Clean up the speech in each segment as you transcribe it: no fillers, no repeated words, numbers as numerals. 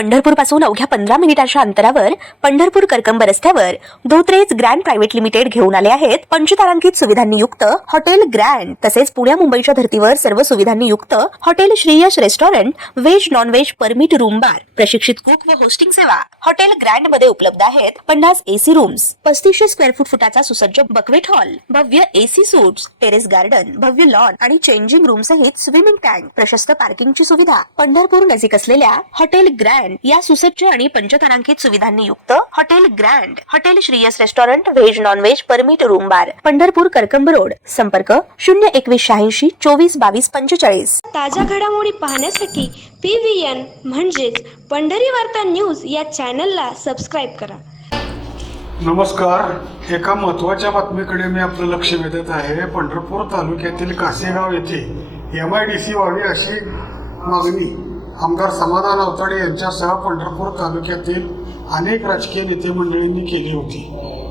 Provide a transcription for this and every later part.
पंढरपूर पासून अवघ्या 15 मिनिटांच्या अंतरावर पंढरपूर करकंब रस्त्यावर धोत्रेज ग्रँड प्रायव्हेट लिमिटेड घेऊन आले आहेत पंचतारांकित सुविधांनी युक्त हॉटेल ग्रँड। तसेच पुण्या मुंबईच्या धर्तीवर सर्व सुविधांनी युक्त hotel Shriyash restaurant, veg non veg permit room bar, प्रशिक्षित कुक व होस्टिंग सेवा हॉटेल ग्रँड मध्ये उपलब्ध आहेत। 50 एसी रूम्स, 3500 स्क्वेअर फुटाचा सुसज्ज बकवेट हॉल, भव्य एसी सूट्स, टेरेस गार्डन, भव्य लॉन आणि चेंजिंग रूम सहित स्विमिंग टँक, प्रशस्त पार्किंगची सुविधा। पंढरपूर नजीक असलेल्या हॉटेल ग्रँड या सुसज्ज आणि पंचतारांकित सुविधांनी युक्त hotel grand, hotel Shriyas restaurant, veg non veg permit room बार, पंढरपूर करकंब रोड। संपर्क 02186 24 22 45। ताज्या घडामोडी पाहण्यासाठी PVN म्हणजेच पंढरी वार्ता न्यूज या चॅनलला सबस्क्राईब करा। नमस्कार, एका महत्त्वाच्या बातमीकडे मी आपलं लक्ष वेधत आहे। पंढरपूर तालुक्यातील कासेगाव येथे MIDC व्हावी अशी मागणी आमदार समाधान अवताडे यांच्यासह पंढरपूर तालुक्यातील अनेक राजकीय नेते मंडळींनी केली होती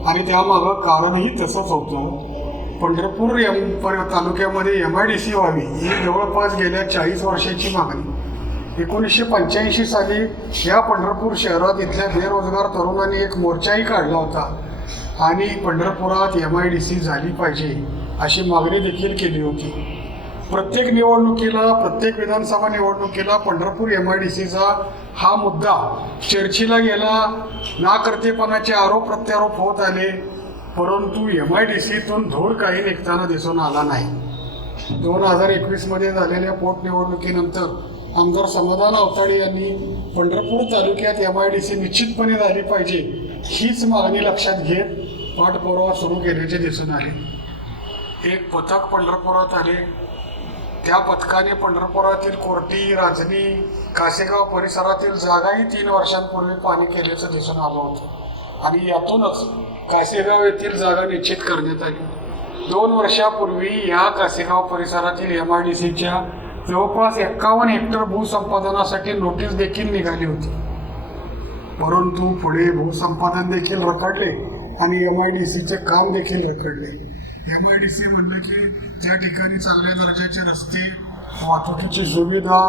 आणि त्यामागं कारणही तसंच होतं। पंढरपूर तालुक्यामध्ये MIDC व्हावी ही जवळपास गेल्या 40 वर्षाची मागणी 1985 साली या पंढरपूर शहरात इथल्या बेरोजगार तरुणांनी एक मोर्चाही काढला होता आणि पंढरपुरात MIDC झाली पाहिजे अशी मागणी देखील केली होती। प्रत्येक निवडणुकीला, प्रत्येक विधानसभा निवडणुकीला पंढरपूर MIDCचा हा मुद्दा चर्चेला गेला। नाकर्तेपणाचे आरोप प्रत्यारोप होत आले, परंतु MIDCतून धूळ काही निघताना दिसून आला नाही। 2021 मध्ये झालेल्या पोटनिवडणुकीनंतर आमदार समाधान अवताडे यांनी पंढरपूर तालुक्यात MIDC निश्चितपणे झाली पाहिजे हीच मागणी लक्षात घेत पाठपुरावा सुरू केल्याचे दिसून आले। एक पथक पंढरपुरात आले, त्या पथकाने पंढरपुरातील कोर्टी, राजनी, कासेगाव परिसरातील जागाही 3 वर्षांपूर्वी पाणी केल्याचं दिसून आलं होतं आणि यातूनच कासेगाव येथील जागा निश्चित करण्यात आली। 2 वर्षापूर्वी या कासेगाव परिसरातील MIDCच्या जवळपास 51 हेक्टर भूसंपादनासाठी नोटीस देखील निघाली होती, परंतु पुढे भूसंपादन देखील रखडले आणि MIDCचे काम देखील रखडले। MIDC म्हणलं की त्या ठिकाणी चांगल्या दर्जाचे रस्ते, वाहतुकीची सुविधा,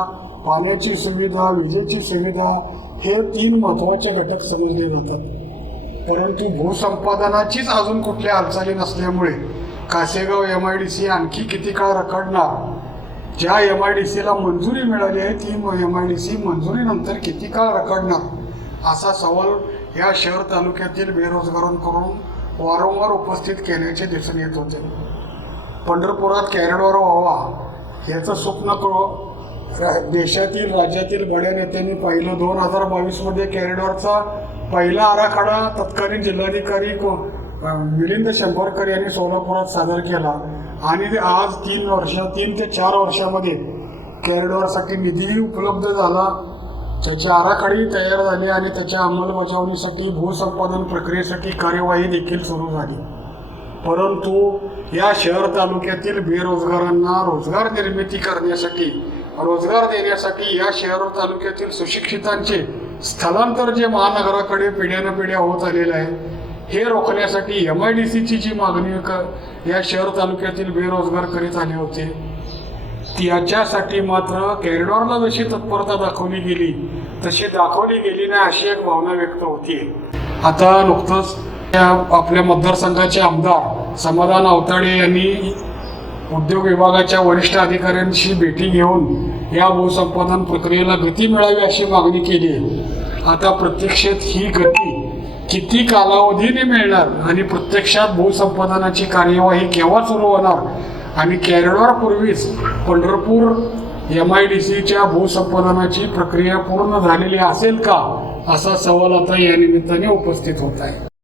पाण्याची सुविधा, विजेची सुविधा हे 3 महत्त्वाचे घटक समजले जातात, परंतु भूसंपादनाचीच अजून कुठल्या हालचाली नसल्यामुळे कासेगाव MIDC आणखी किती काळ रखडणार? ज्या MIDCला मंजुरी मिळाली आहे ती MIDC मंजुरीनंतर किती काळ रखडणार असा सवाल या शहर तालुक्यातील बेरोजगारांकडून वारंवार उपस्थित केल्याचे दिसून येत होते। पंढरपुरात कॉरिडॉर व्हावा याचं स्वप्न देशातील, राज्यातील बड्या नेत्यांनी पाहिलं। 2022 मध्ये कॉरिडॉरचा पहिला आराखडा तत्कालीन जिल्हाधिकारी मिलिंद शंभरकर यांनी सोलापुरात सादर केला आणि आज 3 ते 4 वर्षामध्ये कॉरिडॉरसाठी निधीही उपलब्ध झाला, त्याची आराखडी तयार झाली आणि त्याच्या अंमलबजावणीसाठी भूसंपादन प्रक्रियेसाठी कार्यवाही देखील सुरू झाली। परंतु या शहर तालुक्यातील बेरोजगारांना रोजगार निर्मिती करण्यासाठी, रोजगार देण्यासाठी या शहर तालुक्यातील सुशिक्षितांचे स्थलांतर जे महानगराकडे पिढ्यानपिढ्या होत आलेलं आहे हे रोखण्यासाठी MIDCची जी मागणी या शहर तालुक्यातील बेरोजगार करीत आले होते याच्यासाठी मात्र कॉरिडॉरला जशी तत्परता दाखवली गेली तशी दाखवली गेली नाही अशी एक भावना व्यक्त होती। आता नुकतंच आपल्या मतदारसंघाचे आमदार समाधान अवताडे यांनी उद्योग विभागाच्या वरिष्ठ अधिकाऱ्यांशी भेटी घेऊन या भूसंपादन प्रक्रियेला गती मिळावी अशी मागणी केली आहे। आता प्रत्यक्षात ही गती किती कालावधीने मिळणार आणि प्रत्यक्षात भूसंपादनाची कार्यवाही केव्हा सुरू होणार आणि कॉरिडॉर पूर्वीच पंढरपूर MIDCच्या भूसंपादनाची प्रक्रिया पूर्ण झालेली असेल का असा सवाल आता या निमित्ताने उपस्थित होत आहे।